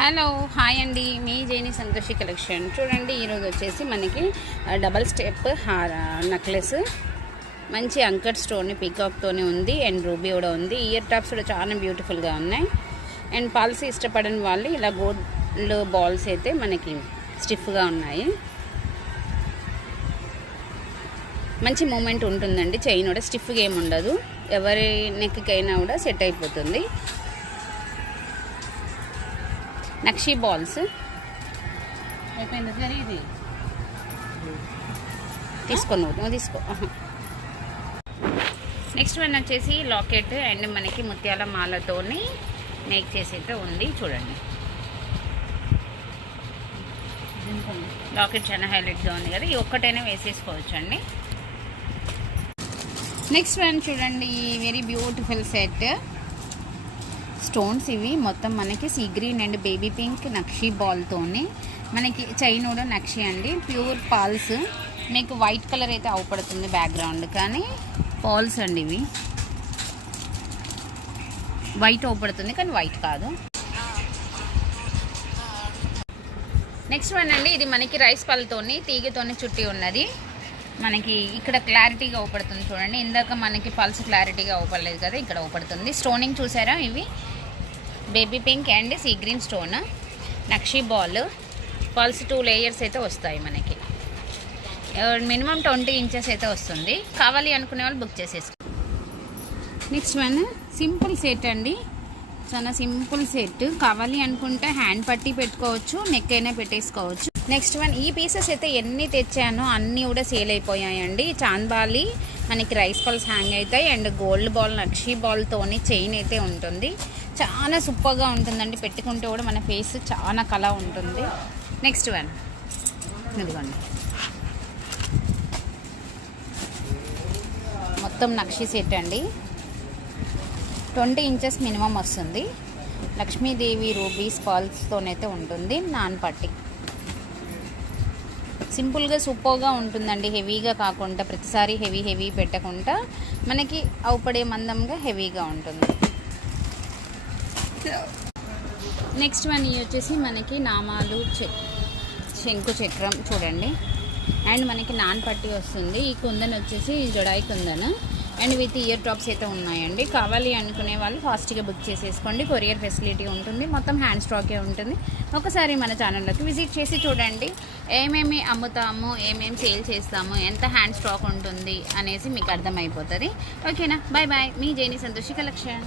Hello hi అండి, మీ జేని Santoshi collection. చూడండి, ఈరోజు వచ్చేసి మనకి డబల్ స్టెప్ నెక్లెస్ మంచి అంకట్ స్టోన్ పీకాక్తోనే ఉంది అండ్ రూబీ కూడా ఉంది. ఇయర్ టాప్స్ కూడా చాలా బ్యూటిఫుల్గా ఉన్నాయి. అండ్ పాలసీ ఇష్టపడని వాళ్ళు ఇలా గోల్డ్ బాల్స్ అయితే మనకి స్టిఫ్గా ఉన్నాయి. మంచి మూమెంట్ ఉంటుందండి. చైన్ కూడా స్టిఫ్గా ఏమి ఉండదు, ఎవరి నెక్కైనా కూడా సెట్ అయిపోతుంది. నక్షి బాల్స్ అయిపోయింది సరే, ఇది తీసుకో, నువ్వు తీసుకో. నెక్స్ట్ వన్ వచ్చేసి లాకెట్ అండ్ మనకి ముత్యాల మాలతోని నెక్ చేసి అయితే ఉంది. చూడండి, లాకెట్ చాలా హైలైట్గా ఉంది కదా, ఈ ఒక్కటైనా వేసేసుకోవచ్చు అండి. నెక్స్ట్ వన్ చూడండి, వెరీ బ్యూటిఫుల్ సెట్ స్టోన్స్. ఇవి మొత్తం మనకి sea green and baby pink నక్షి బాల్తోని మనకి చైన్ కూడా నక్షి అండి. ప్యూర్ పాల్స్, మీకు వైట్ కలర్ అయితే అవపడుతుంది బ్యాక్గ్రౌండ్, కానీ పాల్స్ అండి ఇవి. వైట్ అవపడుతుంది కానీ వైట్ కాదు. నెక్స్ట్ వన్ అండి, ఇది మనకి రైస్ పళ్ళతోని తీగతోని చుట్టి ఉన్నది. మనకి ఇక్కడ క్లారిటీగా అవపడుతుంది చూడండి. ఇందాక మనకి పల్స్ క్లారిటీగా అవపడలేదు కదా, ఇక్కడ అవపడుతుంది. స్టోనింగ్ చూసారా, ఇవి baby pink and sea green stone nakshi ball. Pulse 2 layers అయితే వస్తాయి మనకి. మినిమం 20 ఇంచెస్ అయితే వస్తుంది. కావాలి అనుకునే వాళ్ళు బుక్ చేసేసుకో. నెక్స్ట్ వన్ సింపుల్ సెట్ అండి, చాలా సింపుల్ సెట్. కావాలి అనుకుంటే హ్యాండ్ పట్టి పెట్టుకోవచ్చు, నెక్ అయినా పెట్టేసుకోవచ్చు. నెక్స్ట్ వన్, ఈ పీసెస్ అయితే ఎన్ని తెచ్చానో అన్నీ కూడా సేల్ అయిపోయాయండి. చాంద్బాలి మనకి రైస్ పల్స్ హ్యాంగ్ అవుతాయి అండ్ గోల్డ్ బాల్ నక్షి బాల్తోని చైన్ అయితే ఉంటుంది. చాలా సూపర్గా ఉంటుందండి, పెట్టుకుంటే కూడా మన ఫేస్ చాలా కళ ఉంటుంది. నెక్స్ట్ వన్ ఇదిగోండి, మొత్తం నక్షి సెట్ అండి. 20 ఇంచెస్ మినిమం వస్తుంది. లక్ష్మీదేవి రూబీస్ పర్ల్స్తోనైతే ఉంటుంది. నాన్ పట్టి సింపుల్గా సూపర్గా ఉంటుందండి. హెవీగా కాకుండా, ప్రతిసారి హెవీ పెట్టకుండా మనకి అవుపడే మందంగా హెవీగా ఉంటుంది. నెక్స్ట్ వన్ వచ్చేసి మనకి నామాలు శంకు చక్రం చూడండి, అండ్ మనకి నాన్ పట్టి వస్తుంది. ఈ కుందన్ వచ్చేసి jadau kundan and with ear tops అయితే ఉన్నాయండి. కావాలి అనుకునే వాళ్ళు ఫాస్ట్గా బుక్ చేసేసుకోండి. కొరియర్ ఫెసిలిటీ ఉంటుంది, మొత్తం హ్యాండ్ స్టాకే ఉంటుంది. ఒకసారి మన ఛానల్లోకి విజిట్ చేసి చూడండి, ఏమేమి అమ్ముతాము, ఏమేమి సేల్ చేస్తాము, ఎంత హ్యాండ్ స్టాక్ ఉంటుంది అనేసి మీకు అర్థమైపోతుంది. ఓకేనా, బాయ్ బాయ్, మీ జేని సంతోషి కలెక్షన్.